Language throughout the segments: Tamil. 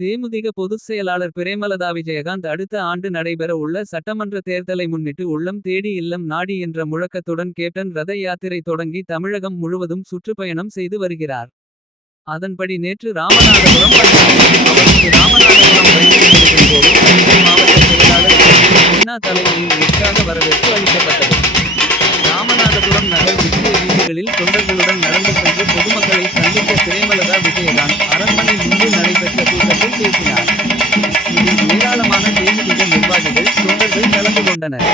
தேமுதிக பொதுச் செயலாளர் பிரேமலதா விஜயகாந்த் அடுத்த ஆண்டு நடைபெற உள்ள சட்டமன்ற தேர்தலை முன்னிட்டு உள்ளம் தேடி இல்லம் நாடி என்ற முழக்கத்துடன் கேப்டன் ரத யாத்திரை தொடங்கி தமிழகம் முழுவதும் சுற்றுப்பயணம் செய்து வருகிறார். அதன்படி நேற்று ராமநாதபுரம் அவருக்கு ராமநாதபுரம் ரயில் போது மாவட்ட செயலாளர் சின்னா தலைமையில் உற்சாக வரவேற்பு அளிக்கப்பட்டது. ராமநாதபுரம் நகர் முக்கிய வீதிகளில் தொண்டர்களுடன் நடந்து சென்று பொதுமக்களை சந்தித்த பிரேமலதா விஜயகாந்த் அரண்மனை முன்பு நடைபெற்ற கூட்டத்தில் பேசினார். இதில் ஏராளமான தேமுதிக நிர்வாகிகள் தொண்டர்கள் கலந்து கொண்டனர்.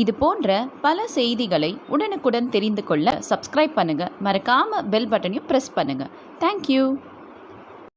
இது போன்ற பல செய்திகளை உடனுக்குடன் தெரிந்து கொள்ள சப்ஸ்கிரைப் பண்ணுங்க. மறக்காம பெல் பட்டனையும் பிரஸ் பண்ணுங்க. தேங்க்யூ.